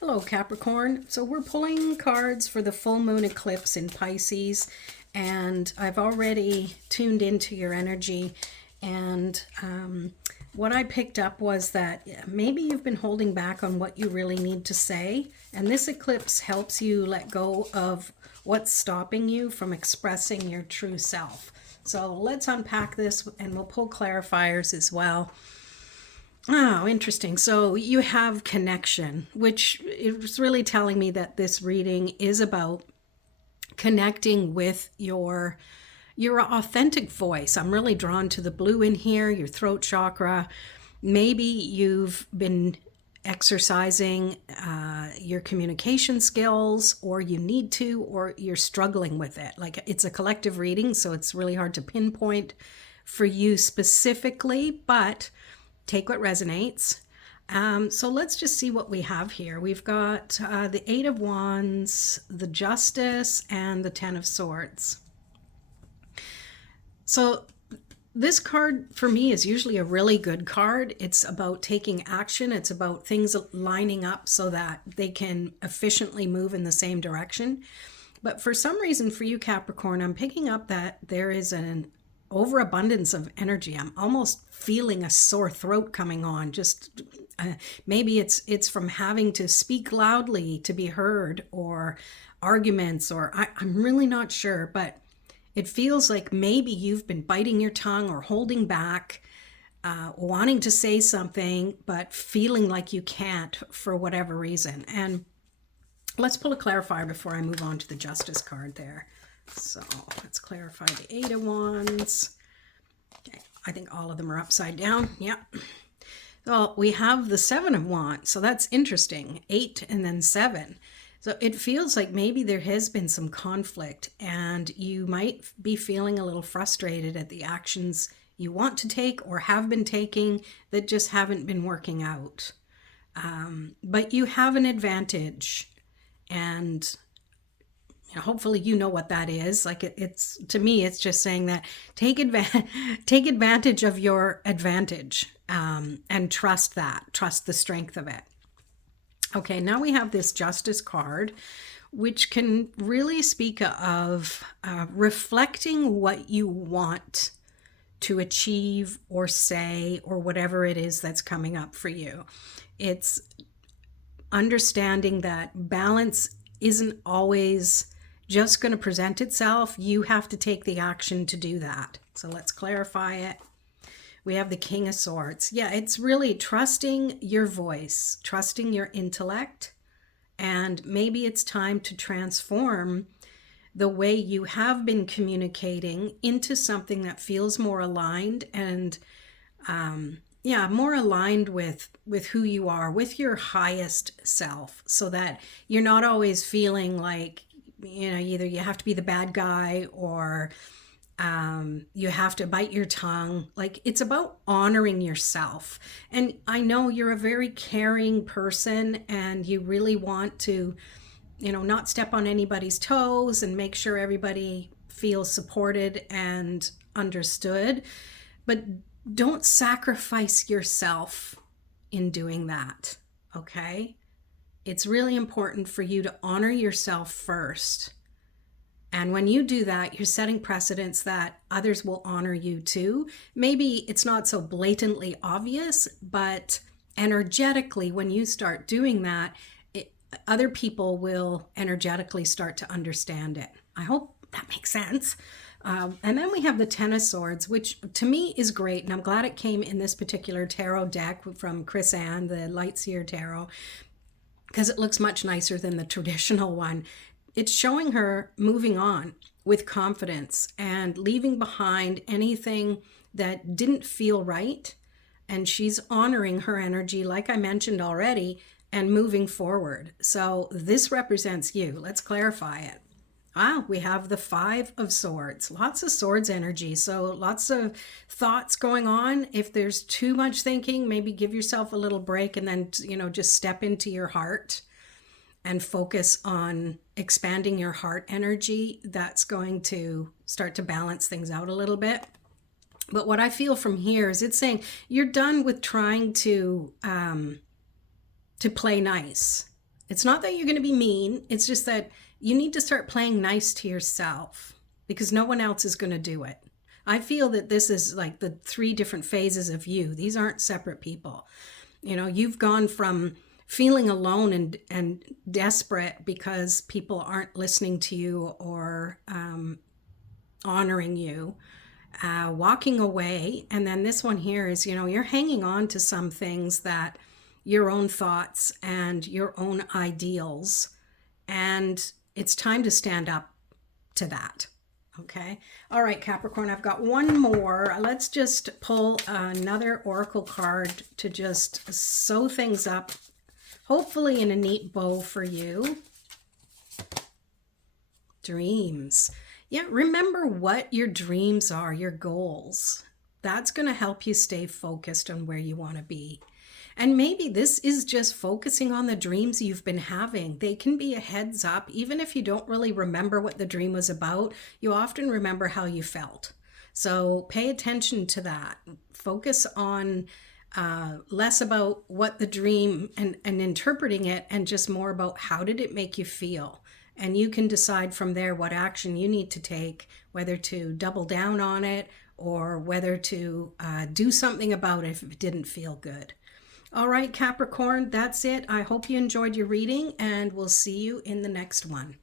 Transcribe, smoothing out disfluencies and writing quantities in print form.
Hello, Capricorn. So we're pulling cards for the full moon eclipse in Pisces, and I've already tuned into your energy. And what I picked up was that maybe you've been holding back on what you really need to say, and this eclipse helps you let go of what's stopping you from expressing your true self. So let's unpack this, and we'll pull clarifiers as well. Oh, interesting. So you have connection, which is really telling me that this reading is about connecting with your authentic voice. I'm really drawn to the blue in here, your throat chakra. Maybe you've been exercising your communication skills, or you need to, or you're struggling with it. Like, it's a collective reading, so it's really hard to pinpoint for you specifically, but take what resonates. So let's just see what we have here. We've got the Eight of Wands, the Justice, and the Ten of Swords. So this card for me is usually a really good card. It's about taking action. It's about things lining up so that they can efficiently move in the same direction. But for some reason for you, Capricorn, I'm picking up that there is an overabundance of energy. I'm almost feeling a sore throat coming on. Just maybe it's from having to speak loudly to be heard, or arguments, or I'm really not sure, but it feels like maybe you've been biting your tongue or holding back, wanting to say something, but feeling like you can't for whatever reason. And let's pull a clarifier before I move on to the Justice card there. So let's clarify the Eight of Wands. Okay, I think all of them are upside down. Yeah. Well, we have the Seven of Wands, so that's interesting. 8 and then 7. So it feels like maybe there has been some conflict, and you might be feeling a little frustrated at the actions you want to take or have been taking that just haven't been working out. But you have an advantage, and hopefully you know what that is. Like, it's to me, it's just saying that take advantage of your advantage, and trust the strength of it. Okay, now we have this Justice card, which can really speak of reflecting what you want to achieve or say, or whatever it is that's coming up for you. It's understanding that balance isn't always just going to present itself. You have to take the action to do that. So let's clarify it. We have the King of Swords. Yeah, it's really trusting your voice, trusting your intellect, and maybe it's time to transform the way you have been communicating into something that feels more aligned and more aligned with who you are, with your highest self, so that you're not always feeling like, either you have to be the bad guy, or you have to bite your tongue. Like, it's about honoring yourself. And I know you're a very caring person, and you really want to, not step on anybody's toes and make sure everybody feels supported and understood. But don't sacrifice yourself in doing that, okay? It's really important for you to honor yourself first. And when you do that, you're setting precedents that others will honor you too. Maybe it's not so blatantly obvious, but energetically, when you start doing that, other people will energetically start to understand it. I hope that makes sense. And then we have the Ten of Swords, which to me is great. And I'm glad it came in this particular tarot deck from Chris Ann, the Lightseer Tarot, because it looks much nicer than the traditional one. It's showing her moving on with confidence and leaving behind anything that didn't feel right. And she's honoring her energy, like I mentioned already, and moving forward. So this represents you. Let's clarify it. We have the Five of Swords. Lots of swords energy. So lots of thoughts going on. If there's too much thinking, maybe give yourself a little break, and then, just step into your heart and focus on expanding your heart energy. That's going to start to balance things out a little bit. But what I feel from here is it's saying you're done with trying to play nice. It's not that you're going to be mean. It's just that you need to start playing nice to yourself because no one else is going to do it. I feel that this is like the three different phases of you. These aren't separate people. You know, you've gone from feeling alone and desperate because people aren't listening to you or honoring you, walking away. And then this one here is, you know, you're hanging on to some things that your own thoughts and your own ideals. And it's time to stand up to that. Okay. All right, Capricorn, I've got one more. Let's just pull another oracle card to just sew things up, hopefully in a neat bow for you. Dreams. Yeah, remember what your dreams are, your goals. That's going to help you stay focused on where you want to be. And maybe this is just focusing on the dreams you've been having. They can be a heads up. Even if you don't really remember what the dream was about, you often remember how you felt. So pay attention to that. Focus on less about what the dream and interpreting it, and just more about how did it make you feel. And you can decide from there what action you need to take, whether to double down on it or whether to do something about it if it didn't feel good. All right, Capricorn, that's it. I hope you enjoyed your reading, and we'll see you in the next one.